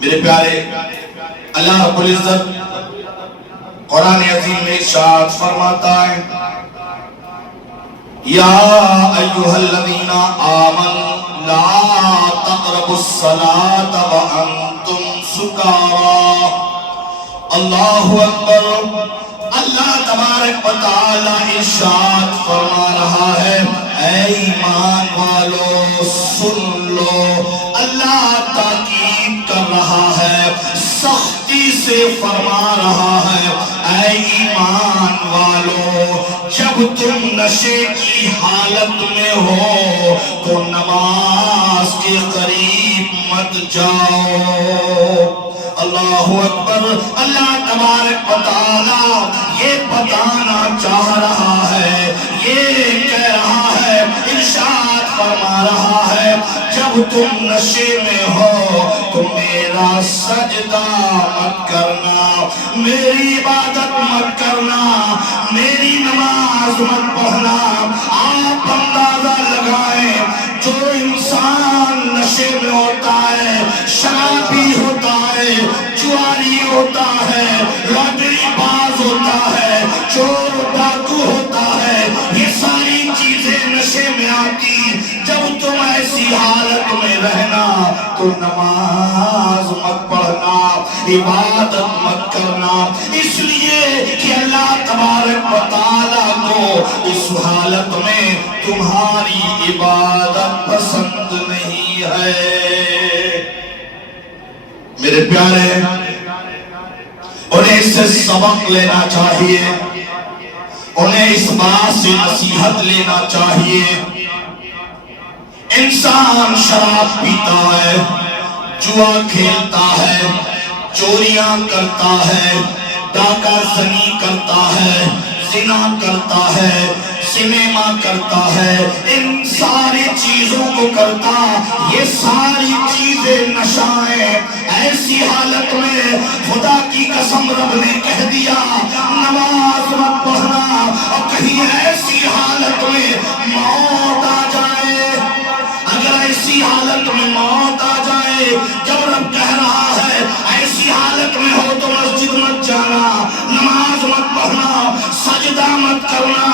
میرے پیارے، اللہ رب العزت قرآن عظیم میں ارشاد فرماتا ہے یا ایھا الذین آمنوا لا تقربوا الصلاة وانتم سکارى۔ اللہ اکبر۔ اللہ تبارک و تعالی ارشاد فرما رہا ہے اے ایمان والو سن لو، اللہ تاکید کر رہا ہے، سختی سے فرما رہا ہے اے ایمان والو، جب تم نشے کی حالت میں ہو تو نماز کے قریب مت جاؤ۔ اللہ اکبر۔ اللہ تبارک و تعالی یہ بتانا چاہ رہا ہے، یہ کہہ رہا ہے، ارشاد فرما رہا ہے جب تم نشے میں ہو تو میرا سجدہ مت کرنا، میری عبادت مت کرنا، میری نماز مت پڑھنا۔ آپ اندازہ لگائیں جو انسان نشے میں ہوتا ہے، شرابی ہوتا ہے، جواری ہوتا ہے، لاٹری باز ہوتا ہے، چور ڈاکو ہوتا ہے، یہ ساری چیزیں نشے میں آتی۔ جب تم ایسی حالت میں رہنا تو نماز مت پڑھنا، عبادت مت کرنا، اس لیے کہ اللہ تبارک و تعالیٰ کو اس حالت میں تمہاری عبادت پسند نہیں ہے۔ میرے پیارے، انہیں اس سے سبق لینا چاہیے، انہیں اس بات سے نصیحت لینا چاہیے۔ انسان شراب پیتا ہے، جوا کھیلتا ہے، چوریاں کرتا ہے، ڈاکہ زنی کرتا ہے، زنا کرتا ہے، سنیما کرتا ہے، ان ساری چیزوں کو کرتا، یہ ساری چیزیں نشائیں۔ ایسی حالت میں خدا کی قسم رب نے کہہ دیا نماز مت پڑھنا، اور کہیں ایسی حالت میں موت آ جائے، اگر ایسی حالت میں موت آ جائے، جب رب کہہ رہا ہے ایسی حالت میں ہو تو مسجد مت جانا، نماز مت پڑھنا، سجدہ مت کرنا،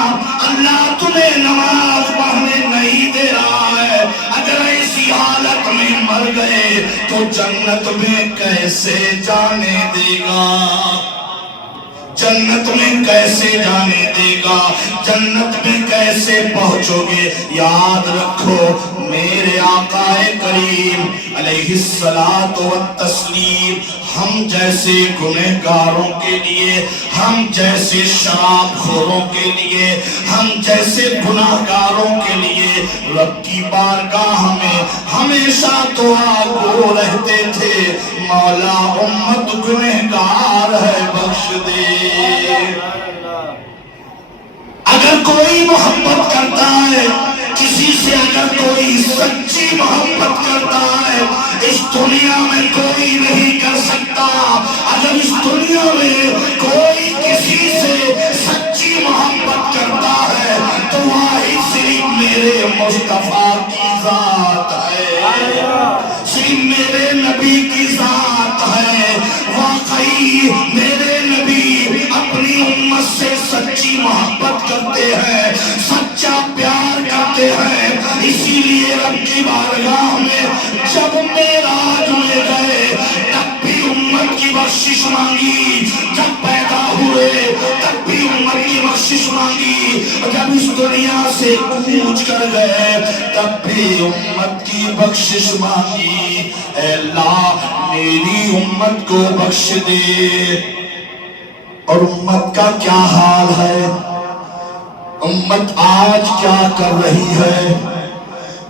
اللہ تمہیں نماز پڑھنے نہیں دے رہا ہے، اگر ایسی حالت میں مر گئے تو جنت میں کیسے جانے دے گا؟ جنت میں کیسے جانے دے گا؟ جنت میں کیسے پہنچو گے؟ یاد رکھو میرے آقا کریم علیہ الصلاۃ والتسلیم ہم جیسے گنہگاروں کے لیے، ہم جیسے شراب خوروں کے لیے، ہم جیسے گناہگاروں کے لیے رب کی بارگاہ میں ہمیشہ دعا گو رہتے تھے مولا امت گنہگار ہے بخش دے۔ اگر کوئی محبت کرتا ہے کسی سے، اگر کوئی سچی محبت کرتا ہے، اس دنیا میں کوئی نہیں کر سکتا۔ اگر اس دنیا میں کوئی کسی سے سچی محبت کرتا ہے تو واحد صرف میرے مصطفیٰ کی ذات ہے، صرف میرے نبی کی ذات ہے۔ واقعی میرے نبی اپنی امت سے سچی محبت کرتے ہیں، سچا پیار کرتے ہیں، اسی لیے رب کی بارگاہ میں جب معراج میں گئے تب بھی امت کی بخشش مانگی، جب پیدا ہوئے تب بھی امت کی بخشش مانگی، جب اس دنیا سے کوچ کر گئے تب بھی امت کی بخشش مانگی۔ اے اللہ میری امت کو بخش دے۔ اور امت کا کیا حال ہے؟ امت آج کیا کر رہی ہے؟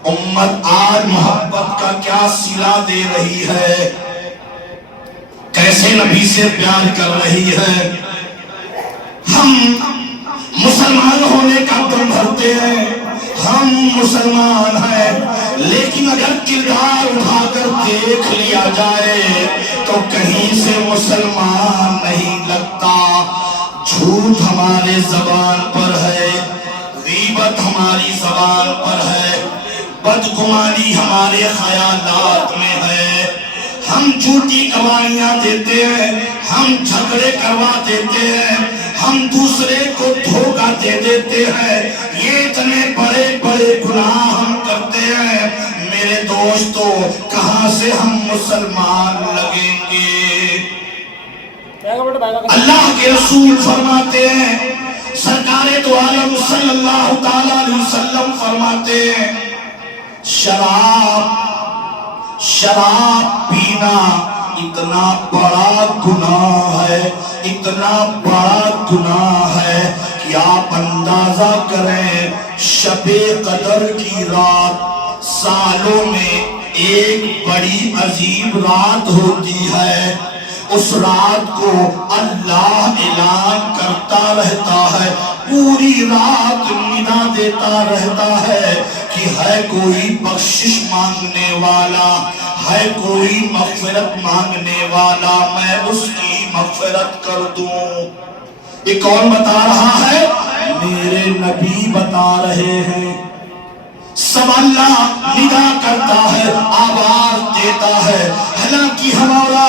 امت آج محبت کا کیا صلہ دے رہی ہے؟ کیسے نبی سے پیار کر رہی ہے؟ ہم مسلمان ہونے کا دم بھرتے ہیں، ہم مسلمان ہیں، لیکن اگر کردار اٹھا کر دیکھ لیا جائے تو کہیں سے مسلمان نہیں لگتا۔ جھوٹ ہمارے زبان پر ہے، غیبت ہماری زبان پر ہے، بدگمانی ہمارے خیالات میں ہے، ہم جھوٹی گواہیاں دیتے ہیں، ہم جھگڑے کروا دیتے ہیں، ہم دوسرے کو دھوکہ دے دیتے ہیں، یہ اتنے بڑے بڑے گناہ ہم کرتے ہیں، میرے دوستو کہاں سے ہم مسلمان لگیں گے؟ اللہ کے رسول فرماتے ہیں، سرکار دو عالم صلی اللہ تعالیٰ علیہ وسلم فرماتے ہیں، شراب پینا اتنا بڑا گناہ ہے، اتنا بڑا گناہ ہے کہ آپ اندازہ کریں شب قدر کی رات سالوں میں ایک بڑی عظیم رات ہوتی ہے، اس رات کو اللہ اعلان کرتا رہتا ہے، پوری رات ندا دیتا رہتا ہے کہ ہے کوئی بخشش مانگنے والا، ہے کوئی مغفرت مانگنے والا، میں اس کی مغفرت کر دوں۔ یہ کون بتا رہا ہے؟ میرے نبی بتا رہے ہیں۔ سب اللہ ندا کرتا ہے، آواز دیتا ہے، حالانکہ ہمارا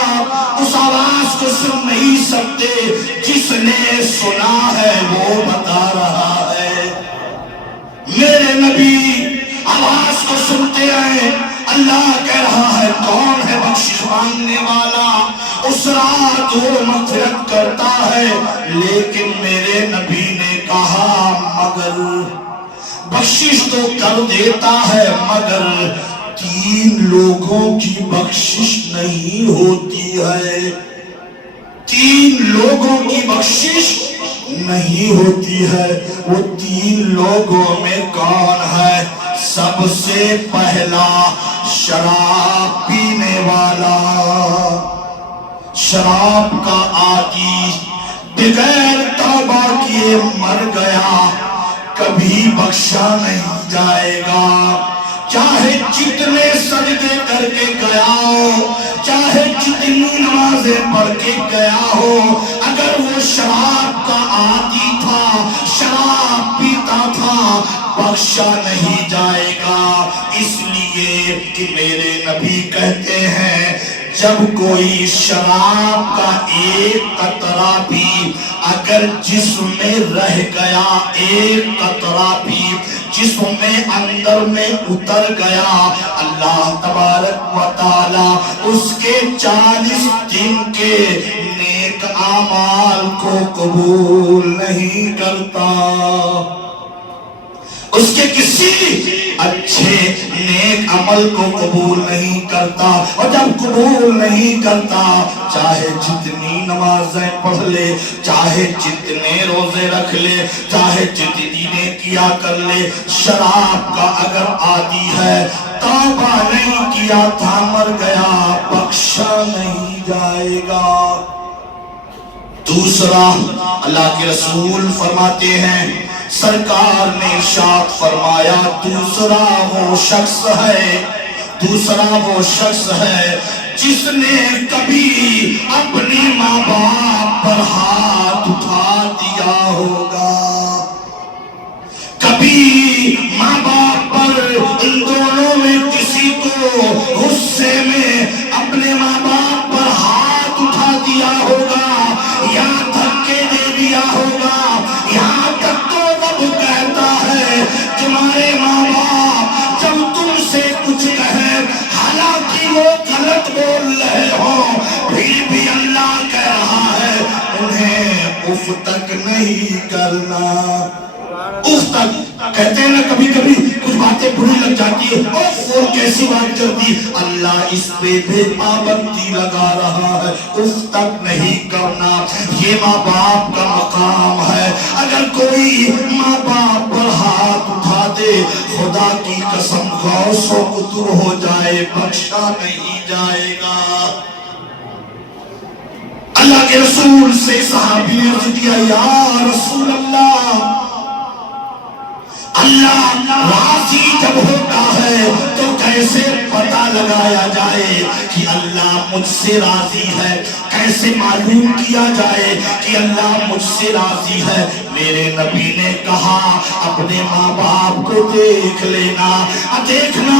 اس آواز کو سن نہیں سکتے، جس نے سنا ہے وہ بتا رہا ہے۔ میرے نبی آواز کو سنتے ہیں، اللہ کہہ رہا ہے کون ہے بخشش مانگنے والا، اس رات وہ مغفرت کرتا ہے، لیکن میرے نبی نے کہا مگر بخشش تو کر دیتا ہے، مگر 3 لوگوں کی بخشش نہیں ہوتی ہے، 3 لوگوں کی بخشش نہیں ہوتی ہے۔ وہ 3 لوگوں میں کون ہے؟ سب سے پہلا شراب پینے والا، شراب کا عادی، بغیر توبہ کیے مر گیا، کبھی بخشا نہیں جائے گا، چاہے جتنے سجدے کر کے گیا ہو، چاہے جتنی نمازیں پڑھ کے گیا ہو، اگر وہ شراب کا عادی تھا، شراب پیتا تھا، بخشا نہیں جائے گا۔ اس لیے کہ میرے نبی کہتے ہیں جب کوئی شراب کا ایک قطرہ بھی اگر جسم میں رہ گیا، ایک قطرہ بھی جسم میں اندر میں اتر گیا، اللہ تبارک و تعالی اس کے 40 دن کے نیک اعمال کو قبول نہیں کرتا، اس کے کسی اچھے نیک عمل کو قبول نہیں کرتا، اور جب قبول نہیں کرتا چاہے جتنی نمازیں پڑھ لے، چاہے جتنے روزے رکھ لے، چاہے جتنی نیکیاں کر لے، شراب کا اگر عادی ہے، توبہ نہیں کیا تھا، مر گیا، بخشا نہیں جائے گا۔ دوسرا اللہ کے رسول فرماتے ہیں، سرکار نے ارشاد فرمایا دوسرا وہ شخص ہے جس نے کبھی اپنی ماں باپ پر ہاتھ اٹھا دیا ہوگا، کبھی ماں باپ پر ان دونوں میں کسی کو غصے میں اپنے ماں باپ پر ہاتھ اٹھا دیا ہوگا یا دھکے دے دیا ہوگا، یہاں تک تو رب کہتا ہے تمہارے ماں باپ جب تم سے کچھ کہیں حالانکہ وہ غلط بول رہے ہو، پھر بھی اللہ کہہ رہا ہے انہیں اف تک نہیں کرنا۔ اف تک کہتے ہیں نا، کبھی کبھی کچھ باتیں بری لگ جاتی ہے، اور کیسی بات کر دی، اللہ اس پہ بھی پابندی لگا رہا ہے، اف تک نہیں کرنا، یہ ماں باپ کا مقام ہے۔ اگر کوئی ماں باپ پر ہاتھ اٹھا دے، خدا کی قسم غوث و قطر ہو جائے، بخشا نہیں جائے گا۔ اللہ کے رسول سے صحابی نے عرض کیا، یا رسول اللہ، اللہ راضی جب ہوتا ہے تو کیسے پتہ لگایا جائے کہ اللہ مجھ سے راضی ہے، کیسے معلوم کیا جائے کہ اللہ مجھ سے راضی ہے؟ میرے نبی نے کہا اپنے ماں باپ کو دیکھ لینا، دیکھنا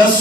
10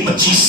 25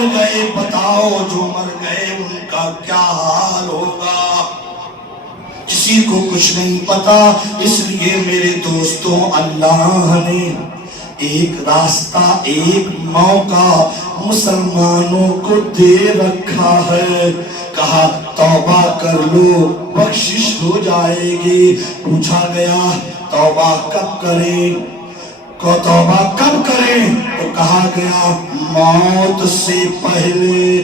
مر گئے، بتاؤ جو مر گئے ان کا کیا حال ہوگا؟ کسی کو کچھ نہیں پتا۔ اس لیے میرے دوستوں، اللہ نے ایک راستہ، ایک موقع مسلمانوں کو دے رکھا ہے۔ کہا توبہ کر لو، بخشش ہو جائے گی۔ پوچھا گیا توبہ کب کریں؟ توبہ کب کریں؟ تو کہا گیا موت سے پہلے،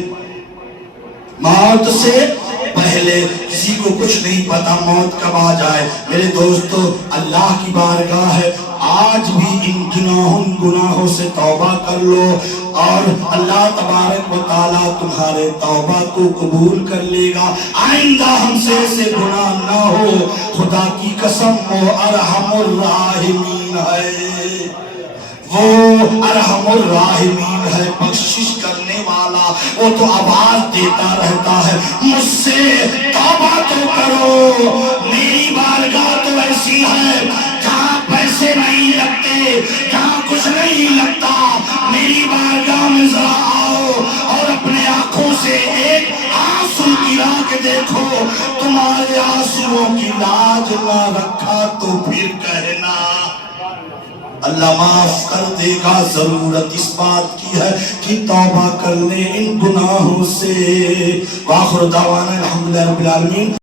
موت سے پہلے۔ کسی کو کچھ نہیں پتا موت کب آ جائے۔ میرے دوستو، اللہ کی بارگاہ ہے، آج بھی ان گناہوں سے توبہ کر لو اور اللہ تبارک و تعالیٰ تمہارے توبہ کو قبول کر لے گا۔ آئندہ ہم سے ایسے گناہ نہ ہو۔ خدا کی قسم وہ ارحم الراحمین ہے، وہ ارحم الراحمین ہے، بخشش کرنے والا۔ وہ تو آواز دیتا رہتا ہے مجھ سے توبہ تو کرو۔ میری بارگاہ تو ایسی ہے جہاں پیسے نہیں لگتے، جہاں کچھ نہیں لگتا۔ میری بارگاہ میں ذرا آؤ اور اپنے آنکھوں سے ایک آنسو گرا کے دیکھو۔ تمہارے آنسوؤں کی لاج نہ رکھا تو پھر کہنا اللہ معاف کر دے گا۔ ضرورت اس بات کی ہے کہ توبہ کر لیں ان گناہوں سے۔ وآخر دعوانا الحمدللہ رب العالمین۔